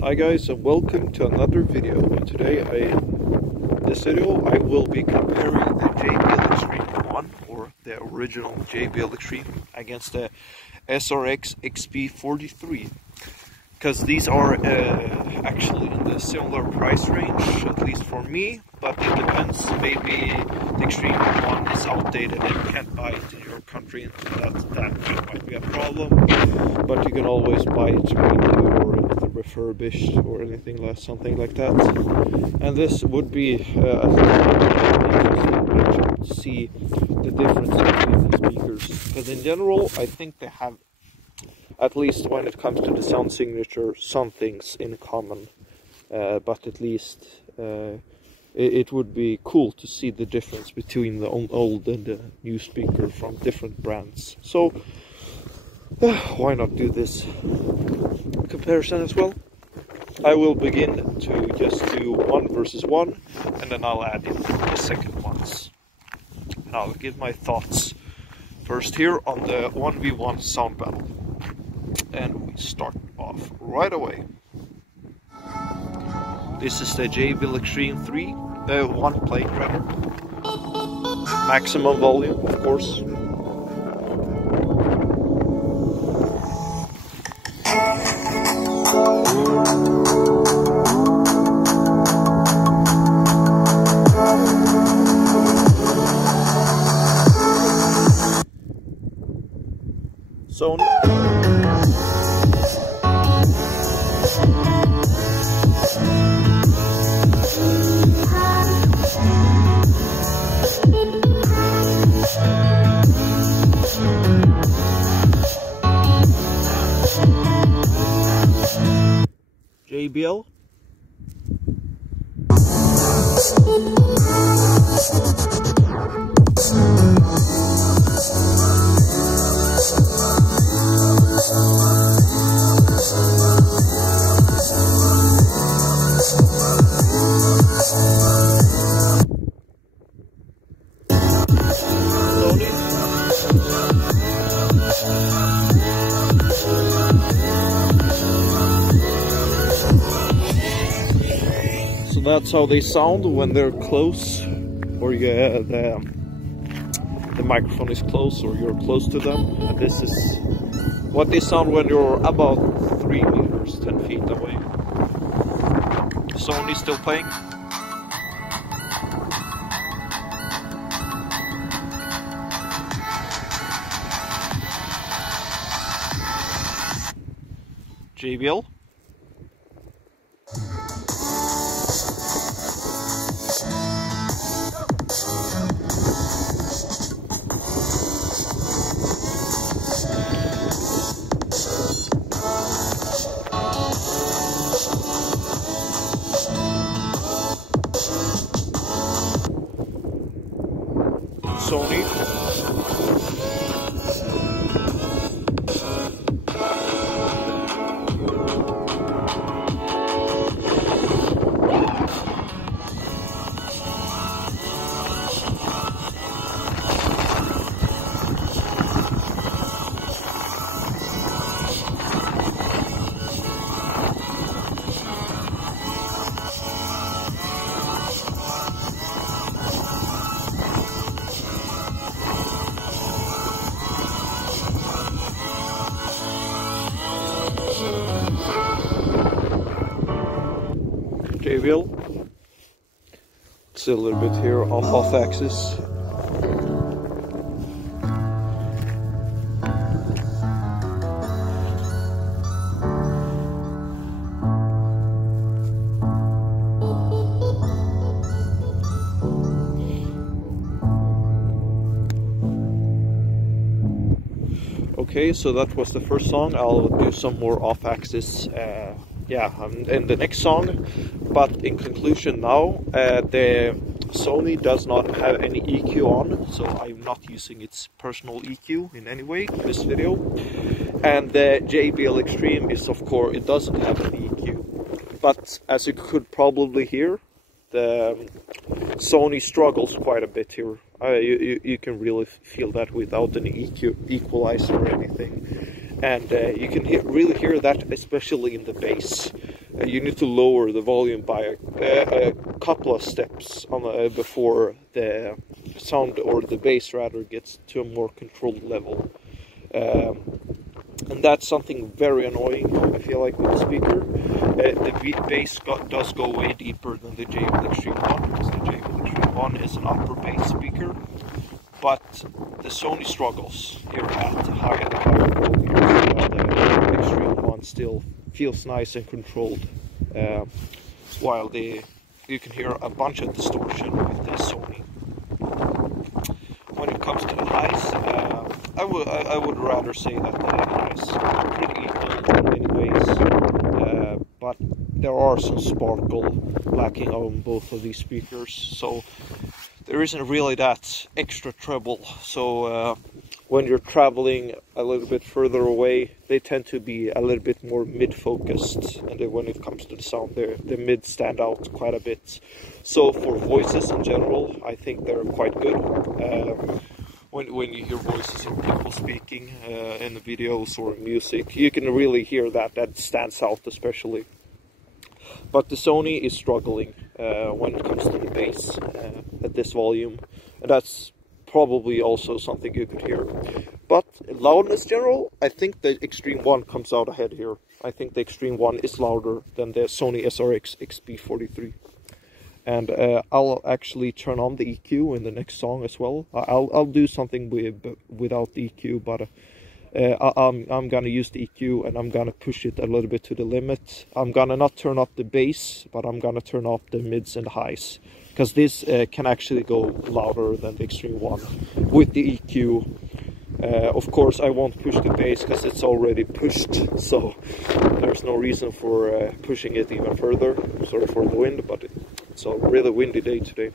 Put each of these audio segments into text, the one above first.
Hi guys, and welcome to another video. Today this video I will be comparing the JBL Xtreme 1 or the original JBL Xtreme against the SRX XB-43, because these are actually in the similar price range, at least for me, but it depends. Maybe the Xtreme 1 is outdated and you can't buy it in your country, and that might be a problem, but you can always buy it brand new or anything refurbished or anything like something like that. And this would be interesting to see the difference between the speakers, because in general I think they have, at least when it comes to the sound signature, some things in common, but at least it would be cool to see the difference between the old and the new speaker from different brands. So why not do this comparison as well? I will begin to just do 1 versus 1, and then I'll add in the second ones. And I'll give my thoughts first here on the 1v1 sound battle. And we start off right away. This is the JBL Xtreme 1 plate rather. Maximum volume, of course. Sony. JBL. So that's how they sound when they're close, or the microphone is close or you're close to them. And this is what they sound when you're about 3 meters, 10 feet away. Sony still playing. JBL. Sony. JBL. Still a little bit here off axis. Okay, so that was the first song. I'll do some more off axis in the next song, but in conclusion now, the Sony does not have any EQ on, so I'm not using its personal EQ in any way in this video. And the JBL Xtreme is, of course, it doesn't have an EQ, but as you could probably hear, the Sony struggles quite a bit here. You can really feel that without an equalizer or anything. And you can really hear that, especially in the bass. you need to lower the volume by a couple of steps on, before the sound, or the bass rather, gets to a more controlled level. And that's something very annoying, I feel like, with the speaker. The bass does go way deeper than the JBL Xtreme 1, because the JBL Xtreme 1 is an upper bass speaker. But the Sony struggles here at the higher volumes, while the Xtreme 1 still feels nice and controlled. While you can hear a bunch of distortion with the Sony. When it comes to the highs, I would rather say that the highs are pretty equal in many ways, but there are some sparkle lacking on both of these speakers, so there isn't really that extra treble. So when you're traveling a little bit further away, they tend to be a little bit more mid-focused, and then when it comes to the sound, the mids stand out quite a bit. So for voices in general, I think they're quite good. When you hear voices of people speaking in the videos or music, you can really hear that stands out especially. But the Sony is struggling when it comes to the bass at this volume, and that's probably also something you could hear. But in loudness general, I think the Xtreme 1 comes out ahead here. I think the Xtreme 1 is louder than the Sony SRX XB-43. And I'll actually turn on the EQ in the next song as well. I'll do something without the EQ, but I'm gonna use the EQ and I'm gonna push it a little bit to the limit. I'm gonna not turn up the bass, but I'm gonna turn up the mids and the highs, because this can actually go louder than the Xtreme 1 with the EQ. Of course, I won't push the bass because it's already pushed, so there's no reason for pushing it even further. Sorry for the wind, but it's a really windy day today.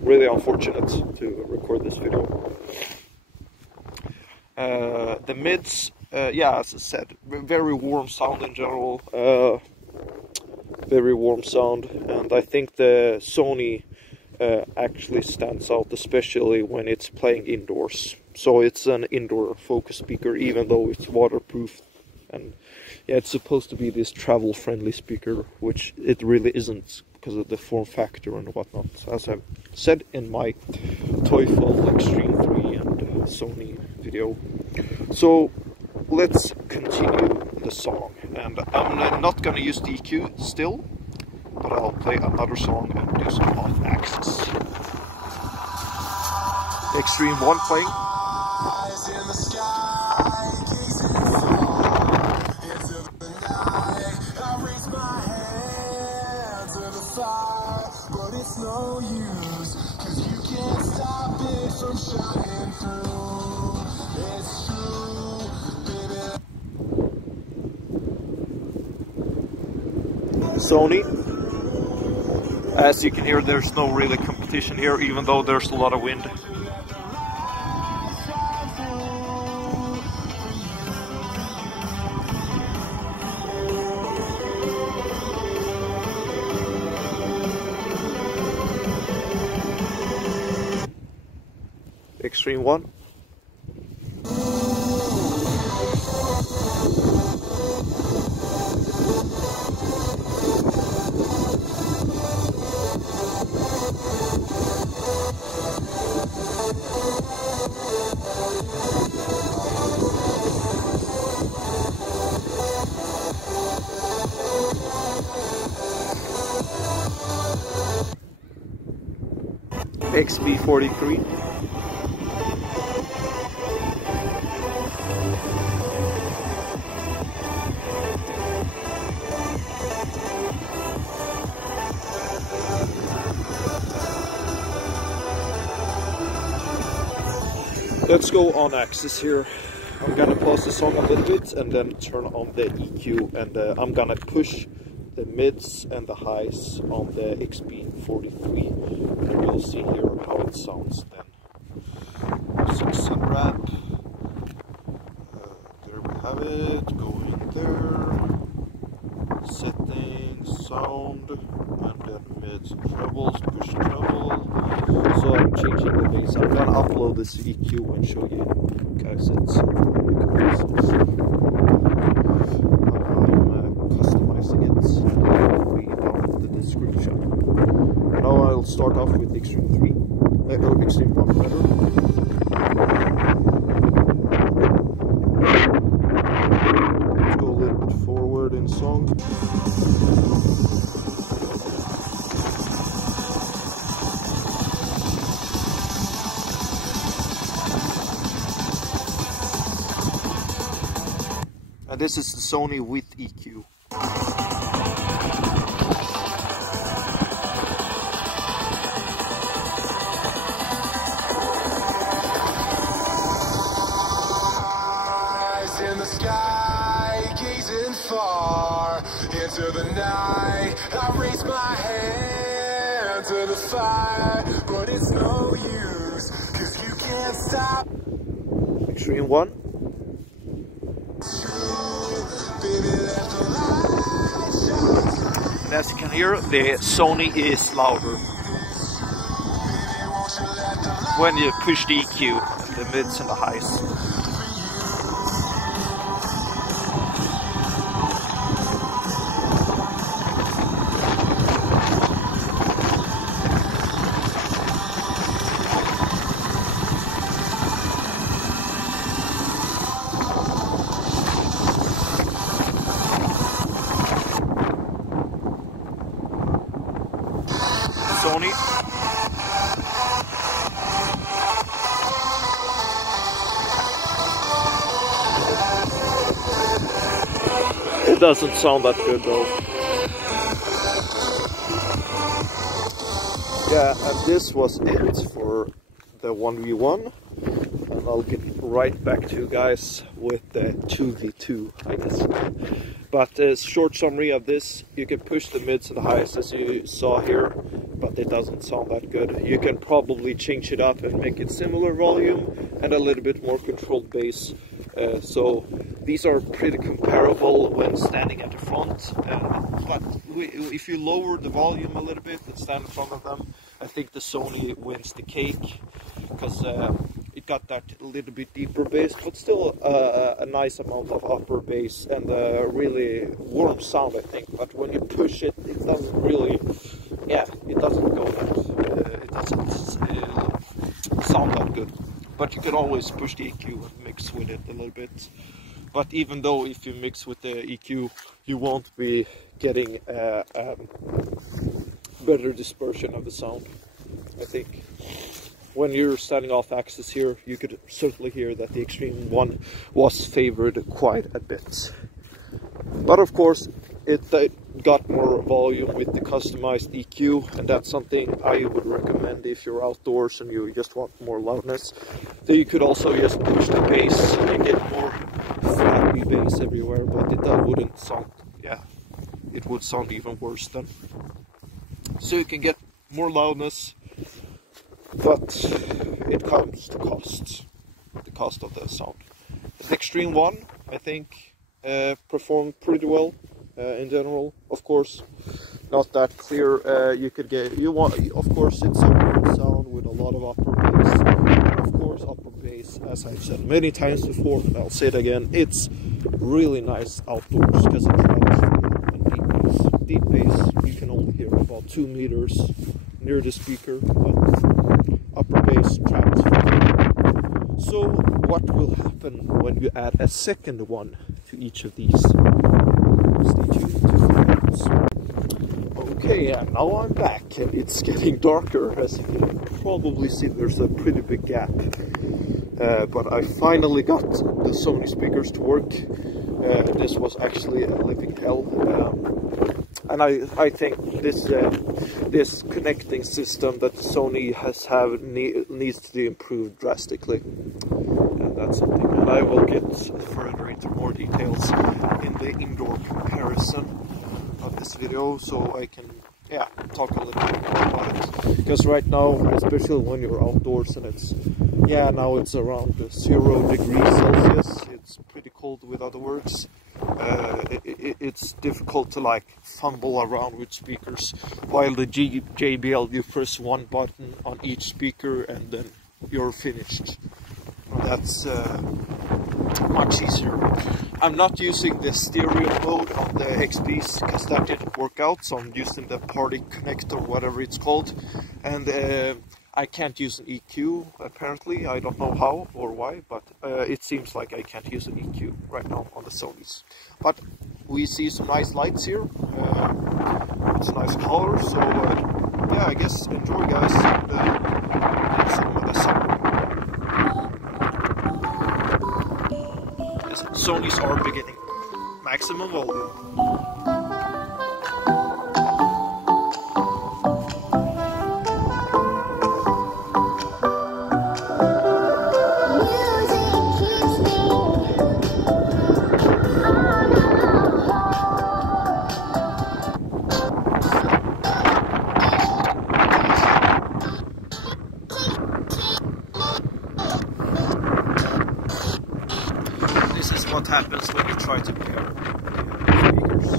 Really unfortunate to record this video. The mids, yeah, as I said, very warm sound in general. Very warm sound, and I think the Sony actually stands out, especially when it's playing indoors. So it's an indoor focus speaker, even though it's waterproof. And yeah, it's supposed to be this travel-friendly speaker, which it really isn't because of the form factor and whatnot, as I've said in my Teufel Xtreme 3 and Sony video. So let's continue the song, and I'm not gonna use the EQ still, but I'll play another song and do some off-axis. Xtreme 1 playing. Eyes in the sky, gazing far into the night. I raise my hand to the fire, but it's no use, 'cause you can't stop it from shining through. It's true, baby. Sony. As you can hear, there's no really competition here, even though there's a lot of wind. Xtreme 1. XB-43. Let's go on axis here. I'm gonna pause the song a little bit and then turn on the EQ, and I'm gonna push the mids and the highs on the XB-43, and you'll see here how it sounds then. So wrap. There we have it, going there. Settings, sound, and then mids and trebles, push treble. So I'm changing the bass. I'm gonna upload this EQ and show you guys it. I'm customizing it. start off with the Xtreme 3, or Xtreme 1 rather. Let's go a little bit forward in song. And this is the Sony with EQ. In the sky, gazing far into the night, I raise my hand to the fire, but it's no use, cause you can't stop. Xtreme 1. And as you can hear, the Sony is louder when you push the EQ, the mids and the highs. Sony. It doesn't sound that good though. Yeah, and this was it for the 1v1. And I'll get right back to you guys with the 2v2, I guess. But a short summary of this, you can push the mids and the highs as you saw here, but it doesn't sound that good. You can probably change it up and make it similar volume and a little bit more controlled bass. So these are pretty comparable when standing at the front. But if you lower the volume a little bit and stand in front of them, I think the Sony wins the cake, because it got that little bit deeper bass, but still a nice amount of upper bass and a really warm sound, I think. But when you push it, it doesn't really, yeah, it doesn't go that, it doesn't sound that good. But you can always push the EQ and mix with it a little bit. But even though if you mix with the EQ, you won't be getting better dispersion of the sound, I think. When you're standing off axis here, you could certainly hear that the Xtreme 1 was favored quite a bit. But of course, it got more volume with the customized EQ, and that's something I would recommend if you're outdoors and you just want more loudness. Then you could also just push the bass and get more flappy bass everywhere, but it wouldn't sound, yeah, it would sound even worse then. So you can get more loudness, but it comes to cost, the cost of the sound. The Xtreme 1, I think, performed pretty well in general. Of course, not that clear. You could get, of course, it's a weird sound with a lot of upper bass. And of course, upper bass, as I've said many times before, and I'll say it again, it's really nice outdoors because it travels and deep bass. Deep bass, you can only hear about 2 meters near the speaker, but upper bass travels far. So what will happen when you add a second one to each of these? Stay tuned to find out. Okay, yeah, now I'm back and it's getting darker. As you can probably see, there's a pretty big gap. But I finally got the Sony speakers to work. This was actually a living hell. And I think this connecting system that Sony needs to be improved drastically. And that's something that I will get further into more details in the indoor comparison of this video, so I can, yeah, talk a little bit more about it. Because right now, especially when you're outdoors and it's, yeah, now it's around 0 degrees Celsius, it's pretty cold with other words. It's difficult to like fumble around with speakers, while the JBL, you press one button on each speaker and then you're finished. That's much easier. I'm not using the stereo mode on the XBs because that didn't work out, so I'm using the party connect or whatever it's called, and I can't use an EQ apparently. I don't know how or why, but it seems like I can't use an EQ right now on the Sonys. But we see some nice lights here. It's a nice color, so yeah, I guess enjoy, guys. Sonys are beginning maximum volume. This is what happens when you try to pair speakers.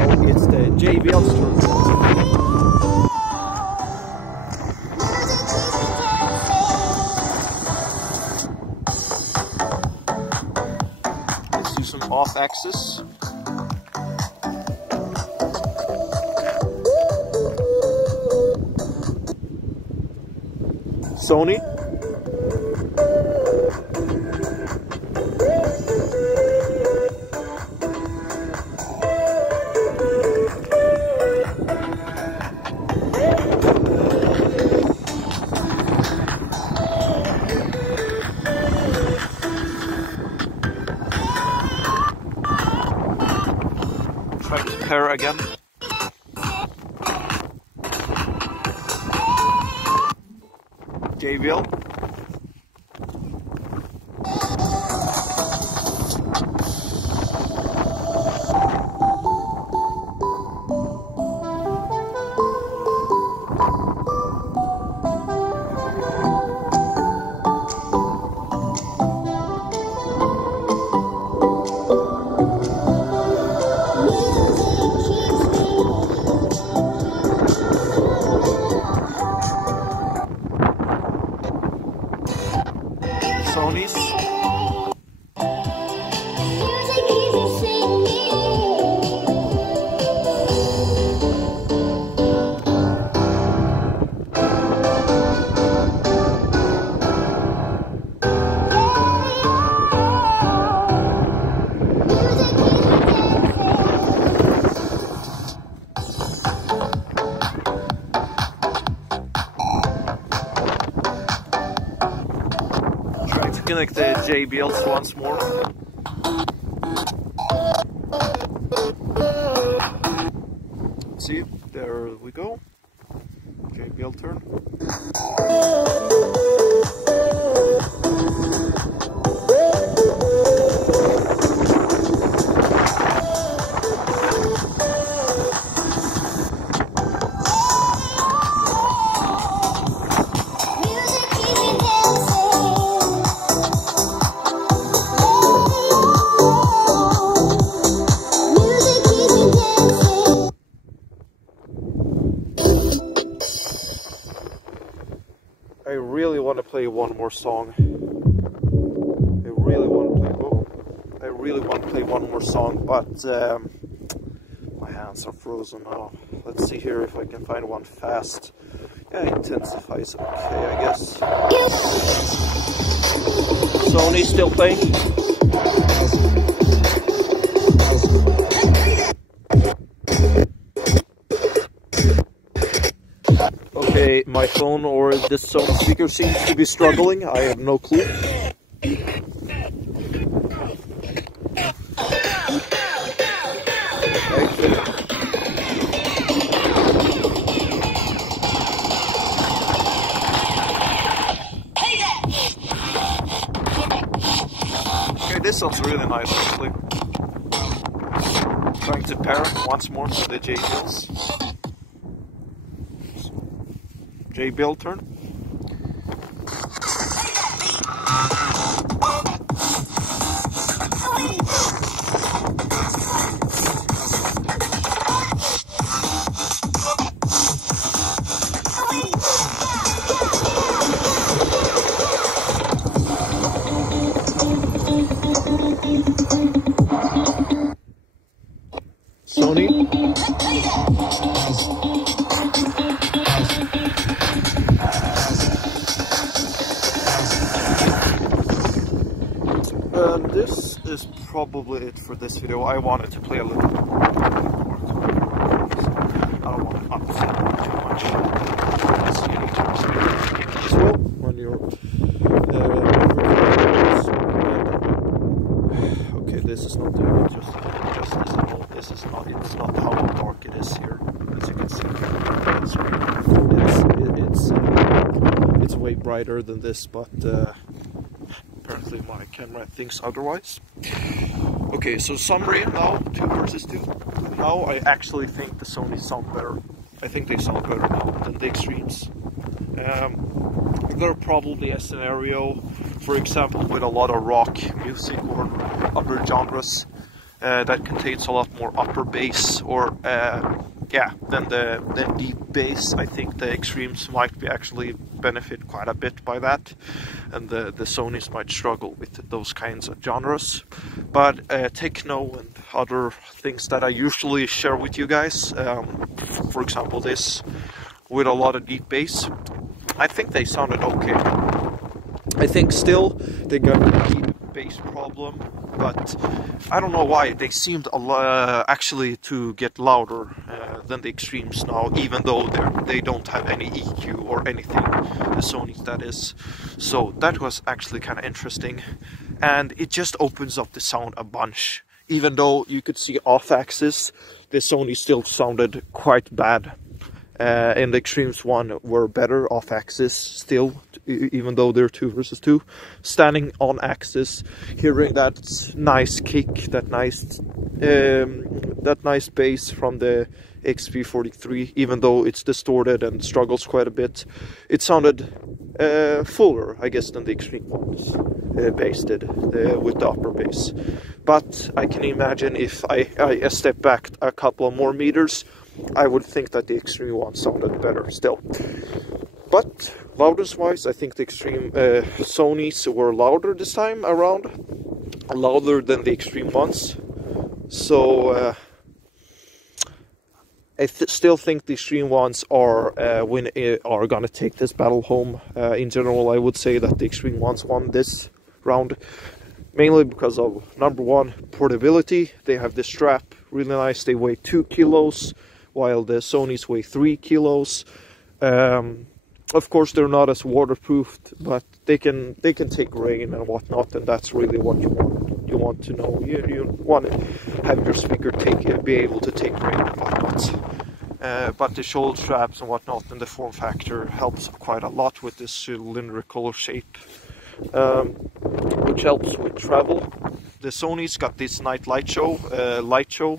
Oh, it's the JBL's turn. Let's do some off-axis. Sony. Try to pair again. JBL. Sonys. Connect the JBLs once more. See, there we go. JBL turn. I really want to play one more song. I really want to play one more song, but my hands are frozen now. Let's see here if I can find one fast. Yeah, Intensify is okay, I guess. Sony still playing. Okay, my phone or this Sony speaker seems to be struggling. I have no clue. Okay, this sounds really nice actually. Trying to pair once more to the JBLs. JBL turn. And this is probably it for this video. I wanted to play a little bit more. I don't want to upset too much. You need to respect as well when you're okay, this is not doing it justice at all. This is not, it's not how dark it is here, as you can see. It's way brighter than this, but apparently my camera thinks otherwise. Okay, so summary now, 2 versus 2. Now I actually think the Sony sound better. I think they sound better now than the Xtremes. There probably a scenario, for example, with a lot of rock music or other genres that contains a lot more upper bass, or yeah, than the deep bass. I think the Xtremes might be actually benefit quite a bit by that, and the Sonys might struggle with those kinds of genres. But techno and other things that I usually share with you guys, for example this with a lot of deep bass, I think they sounded okay. I think still they got a deep bass problem, but I don't know why they seemed actually to get louder than the Xtremes now, even though they don't have any EQ or anything, the Sony that is. So that was actually kind of interesting, and it just opens up the sound a bunch. Even though you could see off-axis, the Sony still sounded quite bad. And the Xtremes one were better off axis still, even though they're 2 versus 2. Standing on axis, hearing that nice kick, that nice bass from the XB-43, even though it's distorted and struggles quite a bit, it sounded fuller, I guess, than the Xtreme ones bass did with the upper bass. But I can imagine if I step back a couple of more meters, I would think that the Xtreme one sounded better still. But loudness wise, I think the Xtreme Sonys were louder this time around, louder than the Xtreme ones. So I still think the Xtreme ones are gonna take this battle home. In general, I would say that the Xtreme ones won this round, mainly because of number one, portability. They have this strap, really nice. They weigh 2 kilos. While the Sonys weigh 3 kilos. Of course, they're not as waterproofed, but they can take rain and whatnot, and that's really what you want. You want to know. You want to have your speaker be able to take rain and whatnot. But the shoulder straps and whatnot, and the form factor helps quite a lot with this cylindrical shape, which helps with travel. The Sony's got this night light show,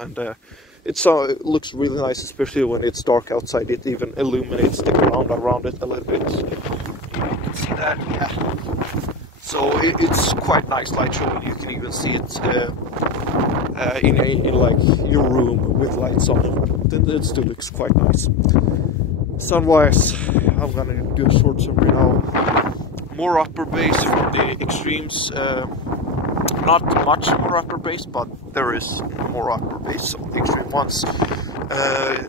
and it looks really nice, especially when it's dark outside. It even illuminates the ground around it a little bit. You can see that, yeah. So it's quite nice light show, and you can even see it in like your room with lights on. It still looks quite nice. Sound-wise, I'm gonna do a short summary now. More upper bass from the Xtremes. Not much more upper bass, but there is more upper bass on the Xtreme ones.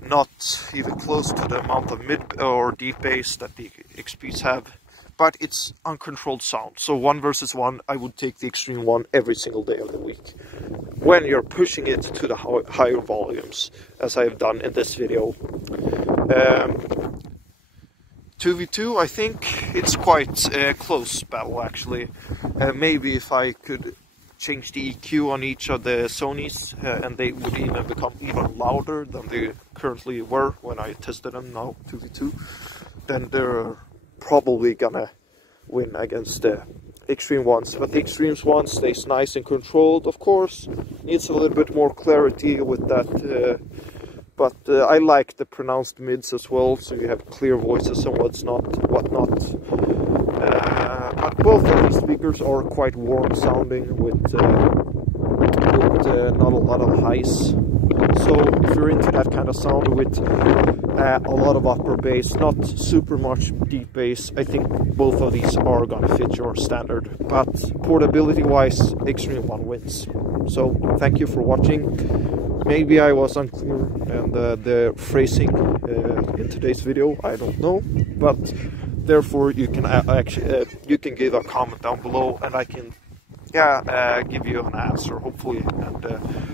Not even close to the amount of mid or deep bass that the XPs have, but it's uncontrolled sound. So 1 versus 1, I would take the Xtreme one every single day of the week, when you're pushing it to the higher volumes, as I have done in this video. 2v2, I think it's quite a close battle actually. Maybe if I could change the EQ on each of the Sonys, and they would even become even louder than they currently were when I tested them now 2v2, then they're probably gonna win against the Xtreme ones. But the Xtremes one stays nice and controlled, of course. Needs a little bit more clarity with that, but I like the pronounced mids as well, so you have clear voices and whatnot. But both of these speakers are quite warm sounding with not a lot of highs. So if you're into that kind of sound with a lot of upper bass, not super much deep bass, I think both of these are gonna fit your standard. But portability wise, Xtreme one wins. So thank you for watching. maybe I was unclear in the phrasing in today's video, I don't know, but therefore you can actually you can give a comment down below and I can give you an answer hopefully. And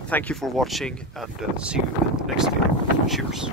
thank you for watching, and see you in the next video. Cheers.